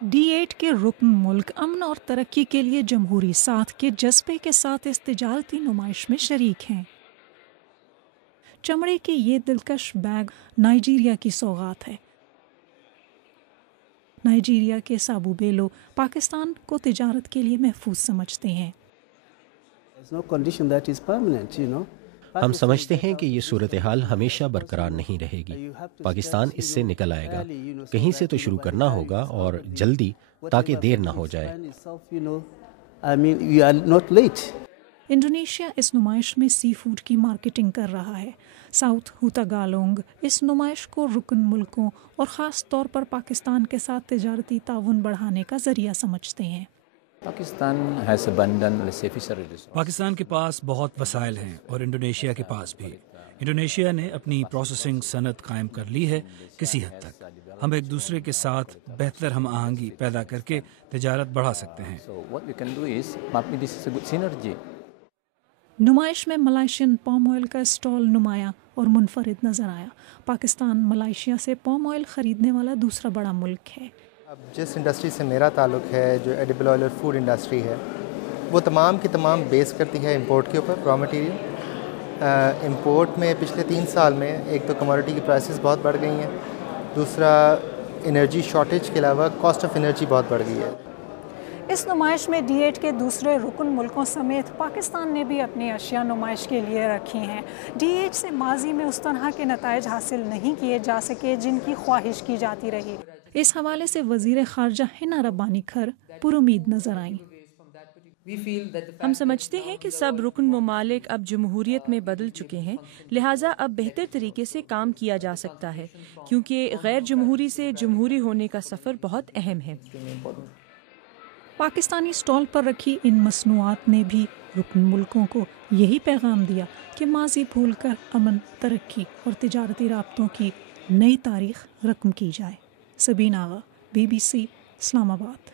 D8 کے رکن ملک امن اور ترقی کے لیے جمہوری ساتھ کے جذبے کے ساتھ اس تجارتی نمائش میں شریک ہیں۔ چمڑے کے یہ دلکش بیگ نائجیریا کی سوغات ہے۔ نائجیریا کے سابو بیلو پاکستان کو تجارت کے لیے محفوظ سمجھتے ہیں۔ ہم سمجھتے ہیں کہ یہ صورتحال ہمیشہ برقرار نہیں رہے گی۔ پاکستان اس سے نکل آئے گا۔ کہیں سے تو شروع کرنا ہوگا اور جلدی، تاکہ دیر نہ ہو جائے۔ انڈونیشیا اس نمائش میں سی فوڈ کی مارکیٹنگ کر رہا ہے۔ ساؤتھ ہوتاگالونگ اس نمائش کو رکن ملکوں اور خاص طور پر پاکستان کے ساتھ تجارتی تعاون بڑھانے کا ذریعہ سمجھتے ہیں۔ پاکستان کے پاس بہت وسائل ہیں اور انڈونیشیا کے پاس بھی۔ انڈونیشیا نے اپنی پروسیسنگ صنعت قائم کر لی ہے کسی حد تک۔ ہم ایک دوسرے کے ساتھ بہتر ہم آہنگی پیدا کر کے تجارت بڑھا سکتے ہیں۔ نمائش میں ملائیشین پام آئل کا اسٹال نمایاں اور منفرد نظر آیا۔ پاکستان ملائیشیا سے پام آئل خریدنے والا دوسرا بڑا ملک ہے۔ اب جس انڈسٹری سے میرا تعلق ہے، جو ایڈیبل آئل اور فوڈ انڈسٹری ہے، وہ تمام کی تمام بیس کرتی ہے امپورٹ کے اوپر، را مٹیریل۔ امپورٹ میں پچھلے 3 سال میں ایک تو کموڈٹی کی پرائسز بہت بڑھ گئی ہیں، دوسرا انرجی شارٹیج کے علاوہ کاسٹ آف انرجی بہت بڑھ گئی ہے۔ اس نمائش میں D8 کے دوسرے رکن ملکوں سمیت پاکستان نے بھی اپنی اشیاء نمائش کے لیے رکھی ہیں۔ D8 سے ماضی میں اس طرح کے نتائج حاصل نہیں کیے جا سکے جن کی خواہش کی جاتی رہی۔ اس حوالے سے وزیر خارجہ ہنا ربانی کھر پر امید نظر آئیں۔ ہم سمجھتے ہیں کہ سب رکن ممالک اب جمہوریت میں بدل چکے ہیں، لہٰذا اب بہتر طریقے سے کام کیا جا سکتا ہے، کیونکہ غیر جمہوری سے جمہوری ہونے کا سفر بہت اہم ہے۔ پاکستانی اسٹال پر رکھی ان مصنوعات نے بھی رکن ملکوں کو یہی پیغام دیا کہ ماضی بھول کر امن، ترقی اور تجارتی رابطوں کی نئی تاریخ رقم کی جائے۔ سبین آغا، BBC، اسلام آباد۔